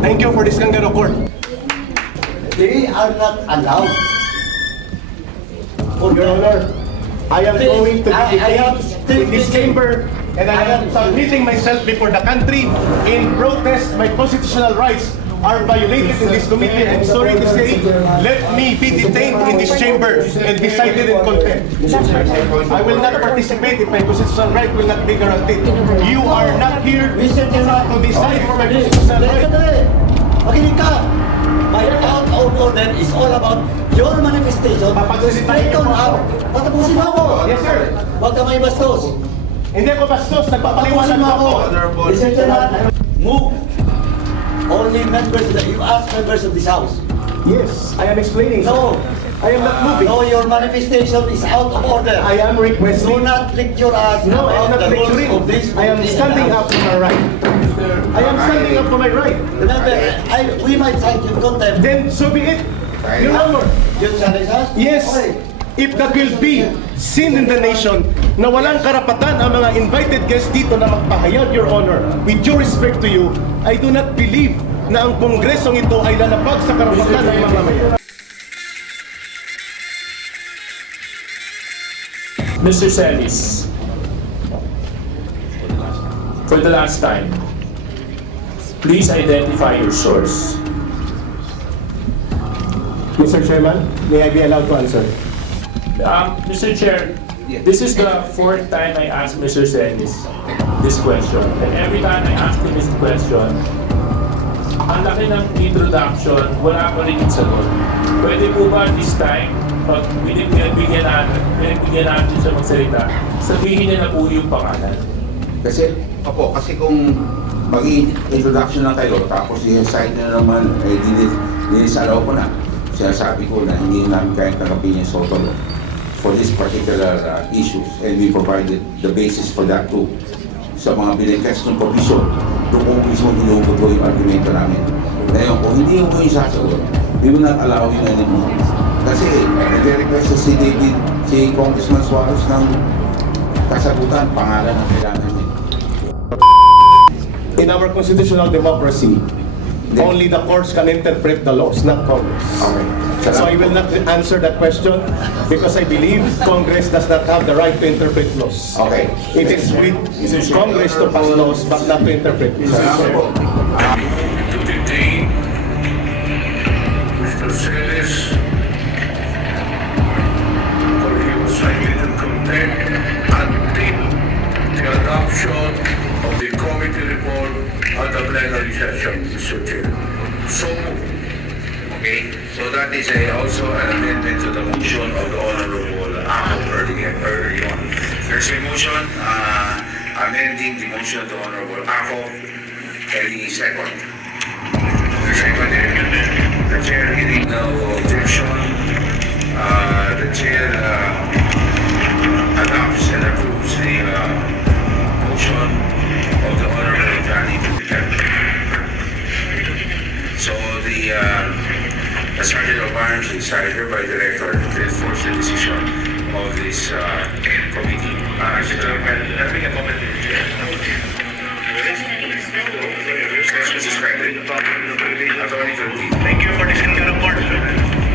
Thank you for this kangaroo court. They are not allowed. Your Honor, I am going to be detained in this chamber and I am submitting myself before the country in protest. My constitutional rights are violated in this committee. I'm sorry to say, let me be detained in this chamber and decided in contempt. I will not participate if my constitutional right will not be guaranteed. You are not here to decide for my constitutional right. Makinig ka! My out of order is all about your manifestation. Straight on out. Patapusin mo ako. Yes, sir. Huwag ka may bastos. Hindi ako bastos, nagpapaliwanag Patapusin mo ako. ako. Listen to that. Move. Only members of you ask members of this house. Yes, I am explaining. No. I am not moving. No, your manifestation is out of order. I am Do requesting. not lecture us No, I am about not the rules lecturing. of this. I am standing up for my right. I am standing up for my right. Remember, we might cite you in contempt. Then so be it. Your Honor. You challenge us? Yes. Okay. If that will be seen in the nation na walang karapatan ang mga invited guests dito na magpahayag, Your Honor, with due respect to you, I do not believe na ang kongresong ito ay lalabag sa karapatan ng mga mamayan. Mr. Celiz, for the last time, please identify your source. Mr. Chairman, may I be allowed to answer? Mr. Chair, this is the fourth time I ask Mr. Celiz this question. And every time I ask him this question, ang laki ng introduction, wala pa rin yung sagot. Pwede po ba this time, pag binibigyan natin siya magsalita, sabihin niya na po yung pangalan? Kasi kung mag-introduction lang kayo, tapos i-cite na naman, dinisalaw ko na. Sinasabi ko na hindi namin kayang tanggapin yung SOTO for this particular issues. And we provided the basis for that too. Sa mga binigkas ng provision, doon kung mismo hinugot ko yung argumento namin. Ngayon, kung hindi ko yung sasagot, we will not allow you anymore. Kasi nag-request sa si David, si Congressman Suarez ng kasagutan, pangalan ang kailangan niya. In our constitutional democracy, only the courts can interpret the laws, not Congress. Okay. So I will not answer that question because I believe Congress does not have the right to interpret laws. Okay. It is with Congress to pass laws but not to interpret. Salamat po. To detain Mr. Celiz for he was cited in contempt until the adoption of the committee report at the plenary session, Mr. Chair. So moved. Okay, so that is also an amendment to the motion of the Honorable Ako earlier on. There's a motion amending the motion of the Honorable Ako. Any second? Seconded. The chair hearing no objection. The chair adopts and approves the motion of the Honorable Johnny. So the Sergeant of Arms is hereby directed to enforce the decision of this committee. Let me get a comment. Session suspended. Attorney Curti. Thank you for this kangaroo court.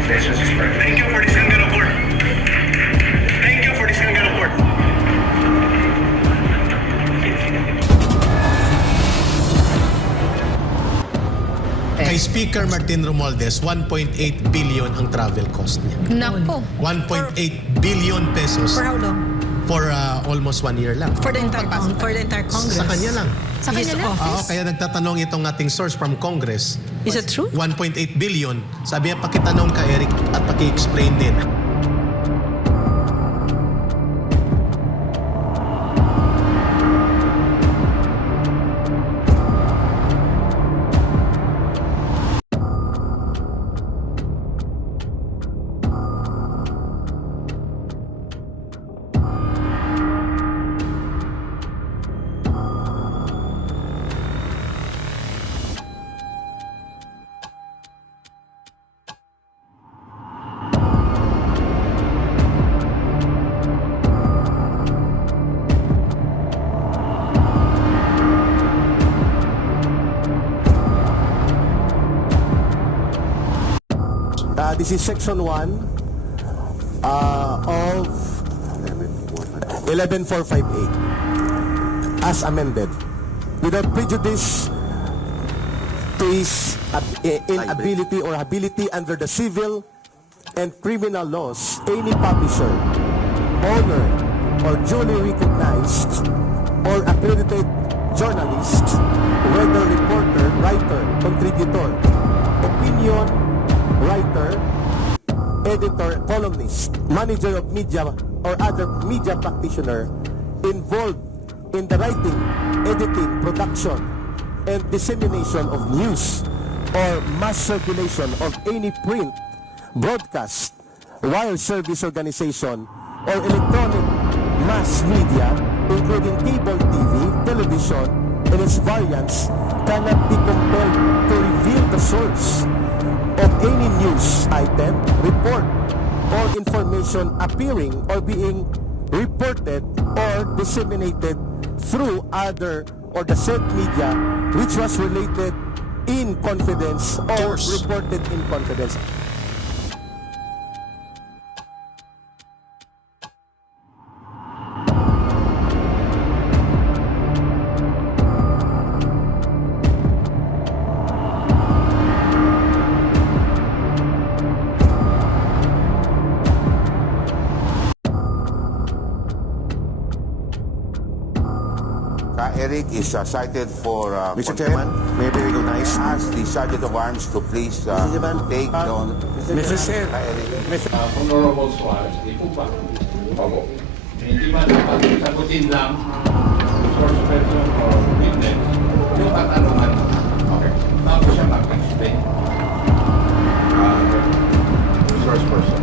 Session suspended. Thank you for this kangaroo court. Thank you for this kangaroo court. Kay Speaker Martin Romualdez, 1.8 billion ang travel cost niya. Nako. 1.8 billion pesos For how long? for almost 1 year lang. For the entire Congress. Sa kanya lang. Sa kanya lang? Oo, kaya nagtatanong itong ating source from Congress. Is it true? 1.8 billion. Sabi niya, pakitanong ka Eric at paki-explain din. This is section 1 of 11458 as amended. Without prejudice to his inability or ability under the civil and criminal laws, any publisher, owner, or duly recognized or accredited journalist, whether reporter, writer, contributor, opinion writer, editor, columnist, manager of media, or other media practitioner involved in the writing, editing, production, and dissemination of news or mass circulation of any print, broadcast, wire service organization, or electronic mass media, including cable TV, television, and its variants, cannot be compelled to reveal the source of any news item, report, or information appearing or being reported or disseminated through other or the said media which was related in confidence or reported in confidence. Eric is cited for Mr. contempt. Chairman, may I be recognized? I ask the Sergeant of Arms to please take down Mr. Chair, Honorable Suarez, di po ba? Opo. Hindi man sagutin lang source person or witness yung katanungan. Okay. Tapos siya mag-explain. source person.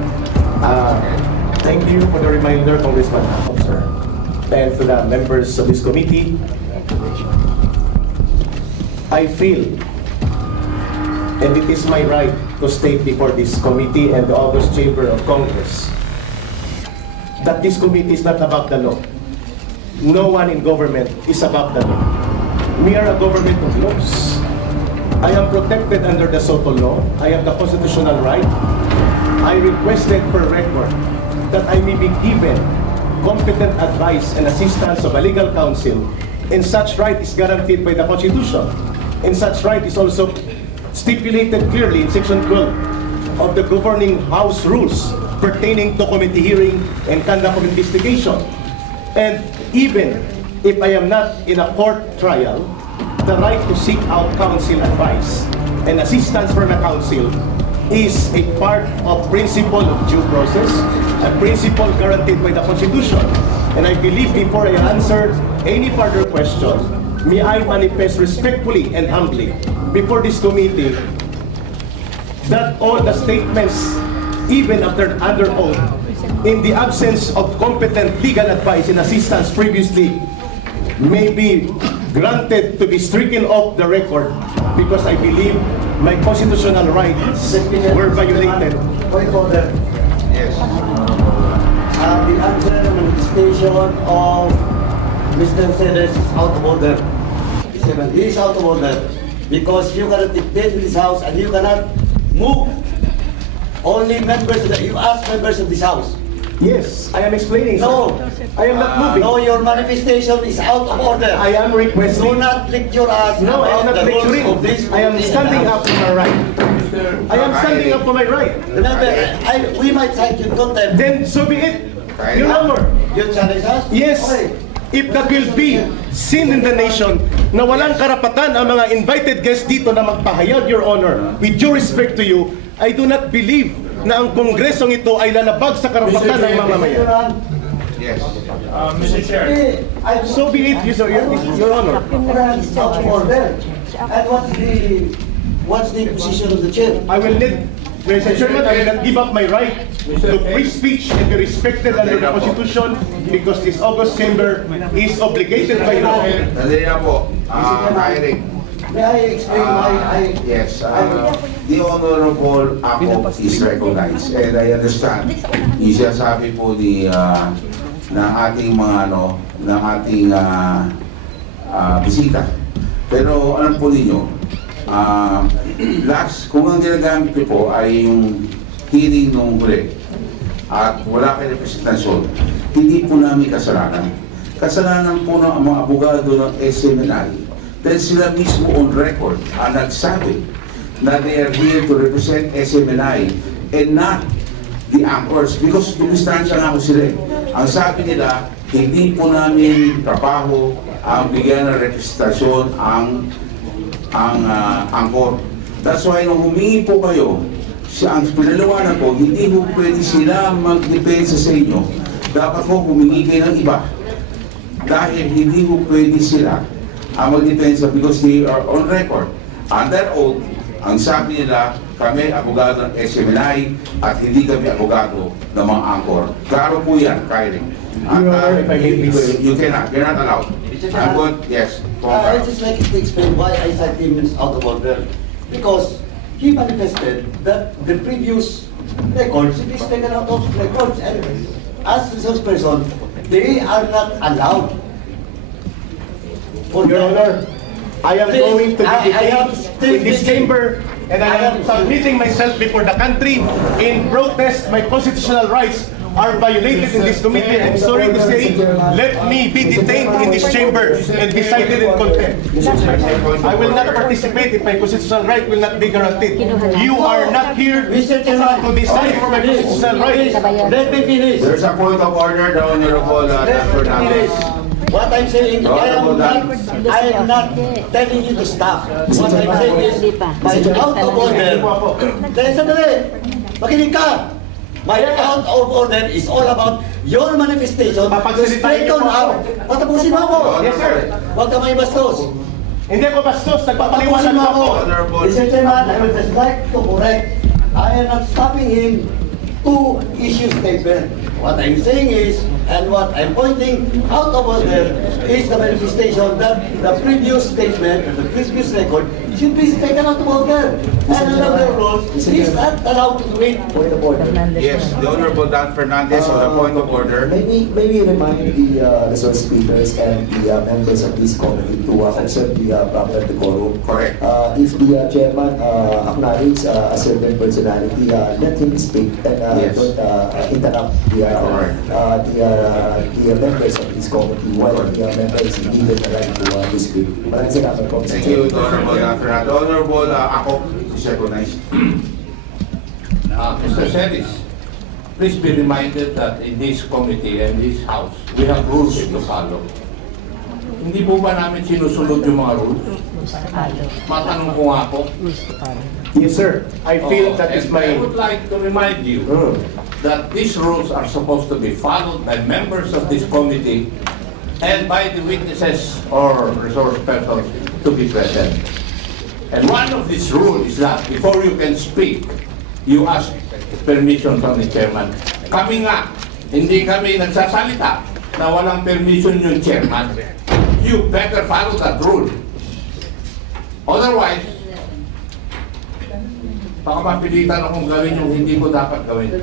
Thank you for the reminder, Congressman Akop, sir. And to the members of this committee, I feel, and it is my right to state before this committee and the August Chamber of Congress, that this committee is not above the law. No one in government is above the law. We are a government of laws. I am protected under the SOTO law. I have the constitutional right. I requested per record that I may be given competent advice and assistance of a legal counsel, and such right is guaranteed by the Constitution. And such right is also stipulated clearly in Section 12 of the Governing House Rules pertaining to committee hearing and conduct of investigation. And even if I am not in a court trial, the right to seek out counsel advice and assistance from a counsel is a part of principle of due process, a principle guaranteed by the Constitution. And I believe before I answer any further question, may I manifest respectfully and humbly before this committee that all the statements, even after under oath, in the absence of competent legal advice and assistance previously, may be granted to be stricken off the record because I believe my constitutional rights were violated. Point order. Yes. The answer and manifestation of Mr. Celiz is out of order. He is out of order because you cannot dictate in this house and you cannot move. Only members of you ask members of this house. Yes, I am explaining. No. Sir. I am not moving. No, your manifestation is out of order. I am requesting. Do not lecture us No, I am about not the rules lecturing. of this. I am standing up for my right. I am standing up for my right. Remember, we might cite you in contempt. Then so be it. Your Honor. You challenge us? Yes. Okay. If that will be seen in the nation na walang karapatan ang mga invited guests dito na magpahayag, Your Honor, with due respect to you, I do not believe na ang kongresong ito ay lalabag sa karapatan ng mamamayan. Yes. Mr. Chair. So be it, Your Honor. It's out of order. And what's the position of the chair? I will not, Mr. Chairman, I will not give up my right to free speech and be respected under the Constitution because this August Chamber is obligated by law. Dali na po. Eric. May I explain why I... Yes, the Honorable Ako is recognized and I understand yung sinasabi po ng ating mga ng ating bisita. Pero alam po ninyo, last, kung ang ginagamit ko po ay yung hearing nung huli at wala kayong representasyon, hindi po namin kasalanan. Kasalanan po ng mga abogado ng SMNI dahil sila mismo on record ang nagsabi na they are here to represent SMNI and not the anchors because dumistansya nga ko sila. Ang sabi nila, hindi po namin trabaho ang bigyan ng representasyon ang anchor. That's why nung humingi po kayo, ang pinalawanan ko, hindi po pwede sila magdepensa sa inyo. Dapat po humingi kayo ng iba. Dahil hindi po pwede sila magdepensa because they are on record. Under oath, ang sabi nila, kami abogado ng SMNI at hindi kami abogado ng mga anchor. Klaro po yan, Kyrie. You cannot, you're not allowed. I'm good, yes. I just like to explain why I said him is out of order. Because he manifested that the previous records, it is taken out of records. And as resource person, they are not allowed. Your Honor, I am going to be detained in this chamber and I am submitting myself before the country in protest. My constitutional rights are violated in this committee. I'm sorry to say, let me be detained in this chamber and decided in contempt. I will not participate if my constitutional right will not be guaranteed. You are not here to decide for my constitutional rights. Let me finish. There's a point of order, the Honorable Let me finish. What I'm saying, I am not telling you to stop. What I'm saying is, my out of order. Dahil sandali, makinig ka. My out of order is all about your manifestation to straighten out. Patapusin mo ako. Yes, sir. Huwag ka may bastos. Hindi ako bastos, nagpapaliwanag Patapusin mo ako. ako. Mr. Chairman, I would just like to correct. I am not stopping him to issue statement. What I'm saying is, and what I'm pointing out of order is the manifestation that the previous statement, the previous record, should be taken out of order. And another rule, he's not allowed to do it. Point of order. Yes, the Honorable Dan Fernandez on the point of order. Maybe remind the resource speakers and the members of this committee to observe the proper decorum. Correct. If the chairman acknowledge a certain personality, let him speak and Yes. don't interrupt the members of this committee while the members given the right to speak. Maraming salamat po, Mr. Thank Chair. you, the Honorable Dan Fernandez. Honorable ako, is recognized. Mr. Celiz, please be reminded that in this committee and this house, we have rules to follow. Hindi po ba namin sinusunod yung mga rules? Matanong ko nga po. Yes, sir. I feel that is And I my... would like to remind you that these rules are supposed to be followed by members of this committee and by the witnesses or resource persons to be present. And one of these rules is that before you can speak, you ask permission from the chairman. Kami nga, hindi kami nagsasalita na walang permission yung chairman. You better follow that rule. Otherwise, baka mapilitan akong gawin yung hindi ko dapat gawin.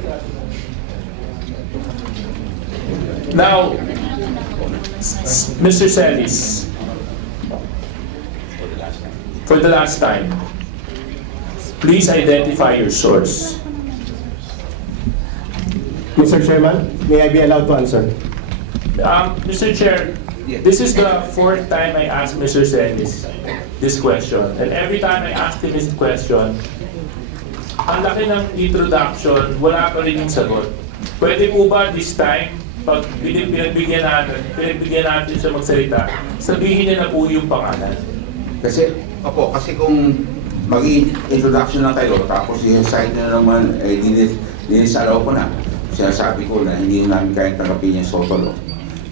Now, Mr. Celiz, for the last time, please identify your source. Mr. Chairman, may I be allowed to answer? Mr. Chair, this is the fourth time I ask Mr. Celiz this question. And every time I ask him this question, ang laki ng introduction, wala pa rin yung sagot. Pwede po ba this time, pag pinagbigyan natin siya magsalita, sabihin niya na po yung pangalan? Kasi kung mag-introduction lang kayo, tapos i-cite na naman, dinisalaw ko na. Sinasabi ko na hindi namin kayang tanggapin yung social law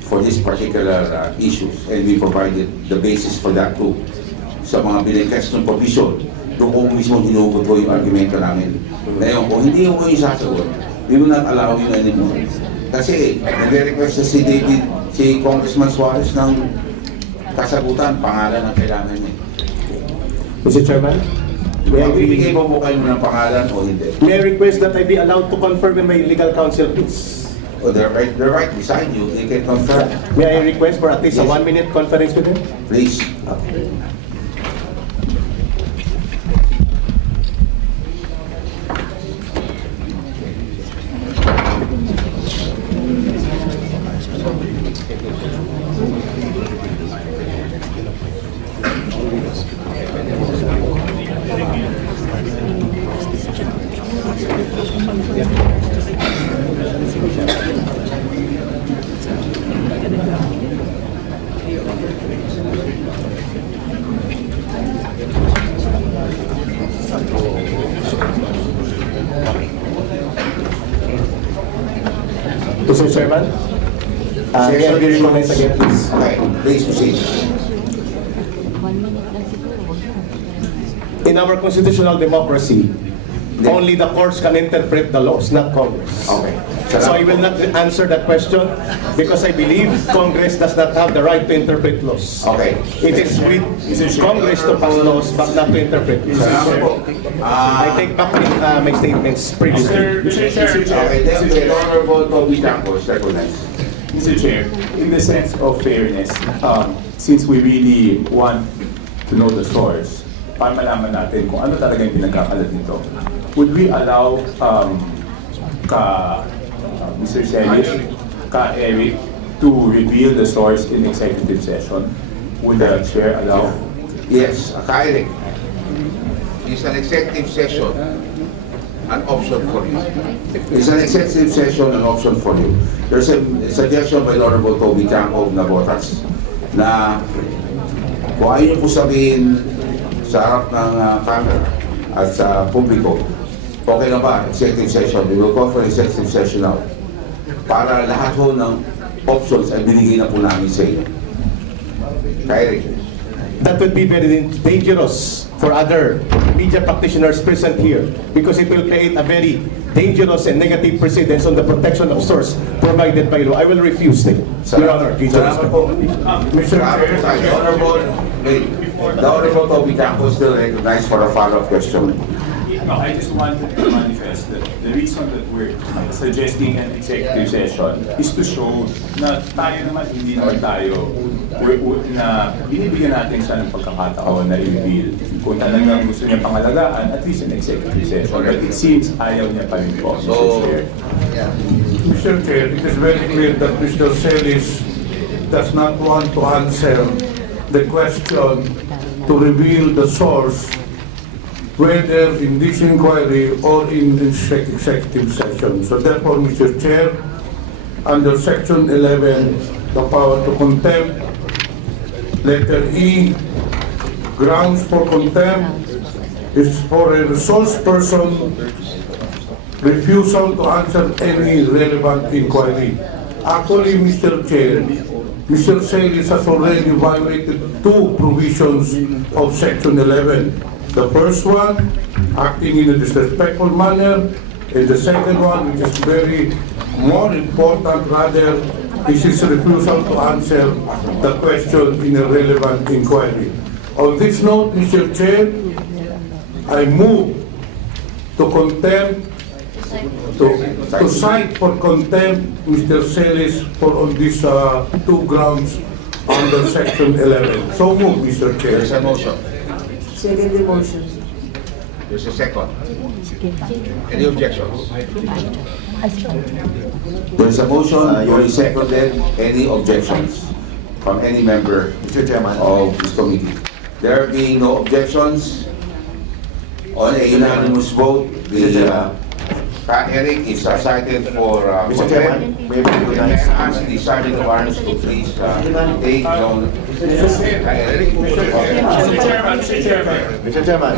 for this particular issues. And we provided the basis for that too. Sa mga binigkestong provision, doon kung mismo hinugot ko yung argumento namin. Ngayon, kung hindi ko yung sasagot, we will not allow you anymore. Kasi nag-request si Congressman Suarez ng kasagutan, pangalan ang kailangan niya. Mr. Chairman, Magbibigay po kayo ng pangalan o hindi? may I request that I be allowed to confer with my legal counsel, please? O they're right beside you, they can confirm. May I request for at least a Yes. 1-minute conference with him? Please. Mr. Chairman, may I be recognized again, please? Okay, please proceed. In our constitutional democracy, only the courts can interpret the laws, not Congress. Okay. So I will not answer that question because I believe Congress does not have the right to interpret laws. Okay. It is with Congress to pass laws but not to interpret laws. Salamat po. I take back my statements previously. Mr. Chair, Okay, then the Honorable Toby Chanco is recognized. Mr. Chair, in the sense of fairness, since we really want to know the source, para malaman natin kung ano talaga yung pinagkakalat nito, would we allow Mr. Celiz, Eric, to reveal the source in executive session? Would the chair allow? Yes, Eric. It's an executive session, an option for you. It's an executive session, an option for you. There's a suggestion by Honorable Toby Chanco of Nabotas na kung ayaw niyo po sabihin sa harap ng camera at sa publiko, okay na ba, executive session? We will call for executive session now. Para lahat ho ng options ay binigay na po namin sa inyo. Eric. That would be very dangerous for other media practitioners present here because it will create a very dangerous and negative precedence on the protection of source provided by law. I will refuse it. Your Honor, Salamat po. Mr. Chair, the Honorable Toby Chanco is still recognized for a follow-up question. I just wanted to manifest that the reason that we're suggesting an executive session is to show na tayo naman, hindi naman tayo, na binibigyan natin siya ng pagkakataon na i-reveal. Kung talagang gusto niya pangalagaan, at least an executive session. But it seems ayaw niya pa rin po, Mr. Chair. Mr. Chair, it is very clear that Mr. Celiz does not want to answer the question to reveal the source, whether in this inquiry or in this executive session. So therefore, Mr. Chair, under Section 11, the power to contempt, letter E, grounds for contempt is for a resource person refusal to answer any relevant inquiry. Actually, Mr. Chair, Mr. Celiz has already violated two provisions of Section 11. The first one, acting in a disrespectful manner, and the second one, which is very more important rather, is his refusal to answer the question in a relevant inquiry. On this note, Mr. Chair, I move to contempt, to cite for contempt Mr. Celiz for on these two grounds under Section 11. So move, Mr. Chair. There's a motion. Second the motion. There's a second. Any objections? There's a motion, duly seconded. Any objections from any member of this committee? There being no objections, on a unanimous vote, the Eric is cited for Mr. Chairman, may I be recognized? ask the Sergeant of Arms to please take down. Mr. Chairman, Mr. Chairman,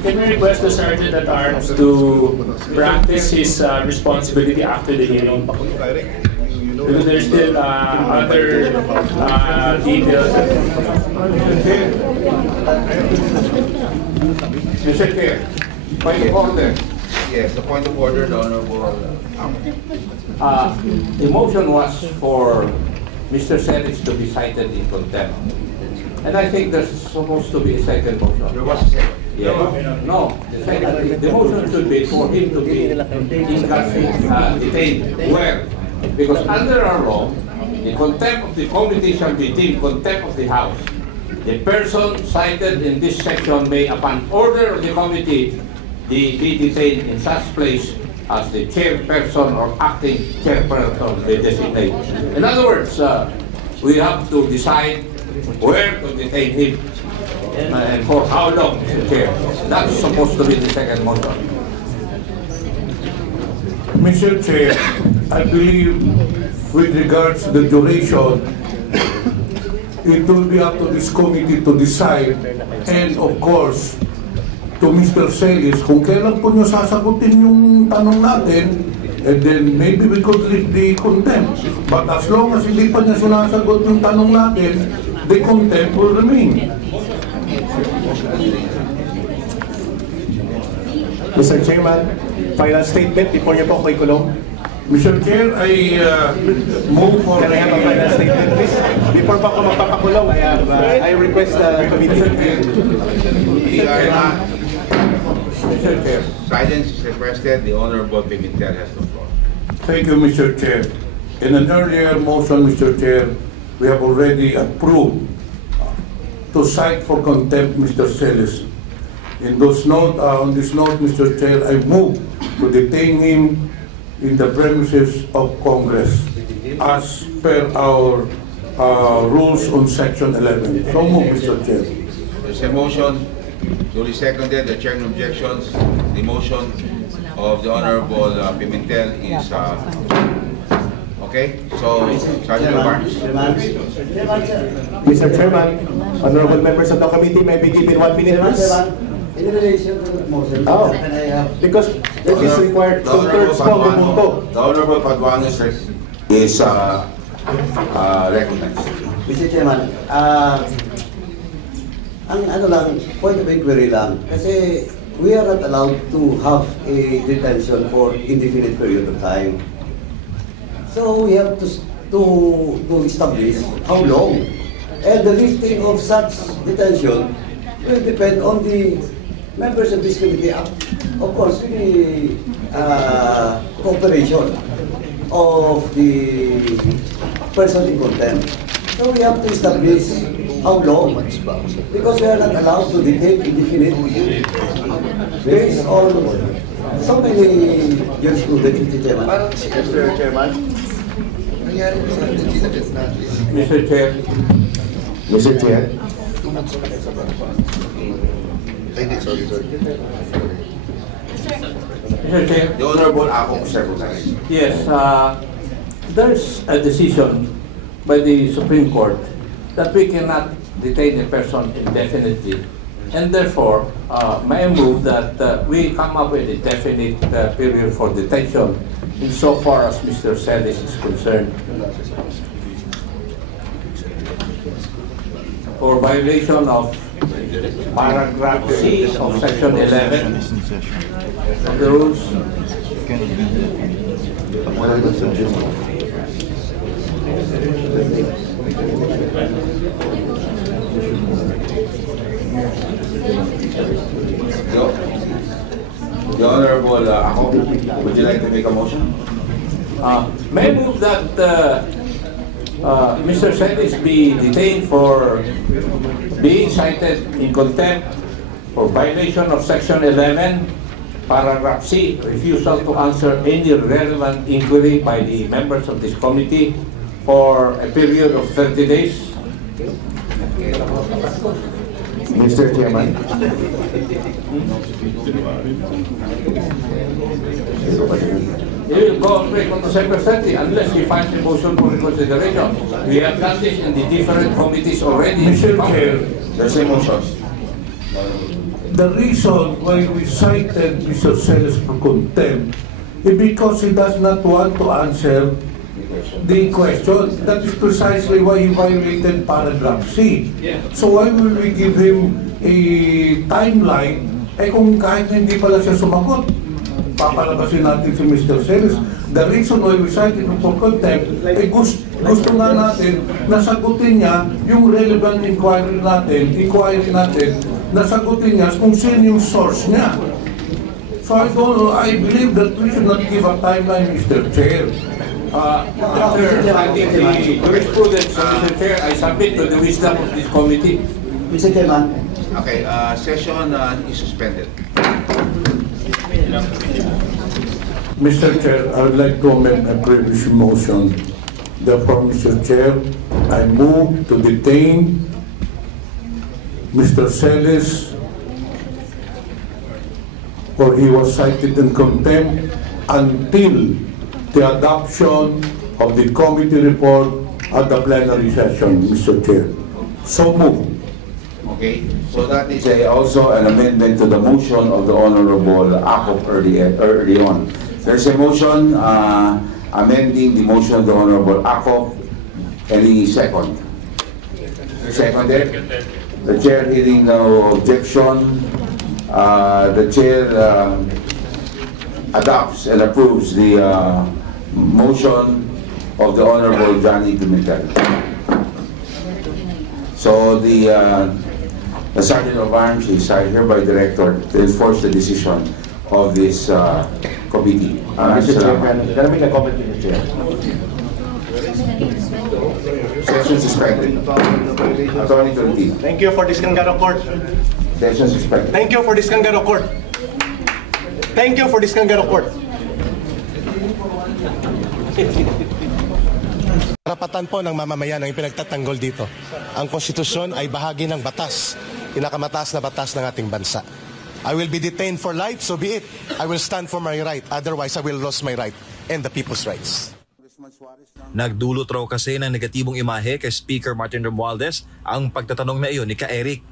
can we request the Sergeant at Arms to practice his responsibility after the hearing? Because there's still other details. Mr. Chair, point of order. Yes, the point of order, the Honorable. The motion was for Mr. Celiz to be cited in contempt. And I think there's supposed to be a second motion. There was a second. Yeah. No, the motion should be for him to be detained. Where? Because under our law, the contempt of the committee shall be deemed contempt of the House. The person cited in this section may, upon order of the committee, be detained in such place as the chairperson or acting chairperson they designate. In other words, we have to decide where to detain him and for how long, Mr. Chair. That's supposed to be the second motion. Mr. Chair, I believe with regards to the duration, it will be up to this committee to decide, and of course, to Mr. Celiz, kung kailan po nyo sasagutin yung tanong natin, and then maybe we could lift the contempt. But as long as hindi pa niya sinasagot yung tanong natin, the contempt will remain. Mr. Chairman, final statement before niyo po ako'y kulong. Mr. Chair, I move for Can I have a final statement, please? Before pa ako magpapakulong, I request the committee. We are not. Mr. Chair. Silence is requested. The Honorable Pimentel has the floor. Thank you, Mr. Chair. In an earlier motion, Mr. Chair, we have already approved to cite for contempt Mr. Celiz. On this note, Mr. Chair, I move to detain him in the premises of Congress as per our rules on Section 11. So move, Mr. Chair. There's a motion, duly seconded. The chair no objections. The motion of the Honorable Pimentel is okay. So, Sergeant Barnes. Mr. Chairman, honorable members of the committee, may be given 1 minute, please. In relation to the motion, Oh. can I have... Because it is required two-thirds po ng voto. The Honorable Paduano is recognized. Mr. Chairman, ang ano lang, point of inquiry lang, kasi we are not allowed to have a detention for indefinite period of time. So we have to establish how long. And the lifting of such detention will depend on the members of this committee. Of course, the cooperation of the person in contempt. So we have to establish how long, because we are not allowed to detain indefinitely based on so many jurisprudence, Mr. Chairman. Mr. Chairman. Mr. Chair. Mr. Chair. Mr. Chair. The Honorable Ako is recognized. Yes, there's a decision by the Supreme Court that we cannot detain a person indefinitely. And therefore, may I move that we come up with a definite period for detention insofar as Mr. Celiz is concerned. For violation of paragraph C of section 11 of the rules. The Honorable Ako, would you like to make a motion? May I move that Mr. Celiz be detained for being cited in contempt for violation of section 11, paragraph C, refusal to answer any relevant inquiry by the members of this committee for a period of 30 days. Mr. Chairman. He will go straight on December 30 unless he finds a motion for reconsideration. We have done this in the different committees already. Mr. Chair, There's a motion. the reason why we cited Mr. Celiz for contempt is because he does not want to answer the question. That is precisely why he violated paragraph C. So why will we give him a timeline? Eh kung kahit hindi pala siya sumagot, papalabasin natin si Mr. Celiz. The reason why we cited him for contempt, eh gusto nga natin nasagutin niya yung relevant inquiry natin, nasagutin niya kung sino yung source niya. So I believe that we should not give a timeline, Mr. Chair. After citing the jurisprudence of Mr. Chair, I submit to the wisdom of this committee. Mr. Chairman, Okay, session is suspended. Mr. Chair, I would like to amend a previous motion. Therefore, Mr. Chair, I move to detain Mr. Celiz, for he was cited in contempt until the adoption of the committee report at the plenary session, Mr. Chair. So move. Okay, so that is also an amendment to the motion of the Honorable Ako early on. There's a motion amending the motion of the Honorable Ako. Any second? Seconded. The chair hearing no objection. The chair adopts and approves the motion of the Honorable Johnny Pimentel. So the Sergeant of Arms is hereby directed to enforce the decision of this committee. Mr. Chairman, can I make a comment, Mr. Chair? Session suspended. Attorney Tolentino. Thank you for this kangaroo court. Session suspended. Thank you for this kangaroo court. Thank you for this kangaroo court. Karapatan po ng mamamayan ang ipinagtatanggol dito. Ang konstitusyon ay bahagi ng batas, pinakamataas na batas ng ating bansa. I will be detained for life, so be it. I will stand for my right, otherwise I will lose my right and the people's rights. Nagdulot raw kasi ng negatibong imahe kay Speaker Martin Romualdez ang pagtatanong na iyon ni Eric.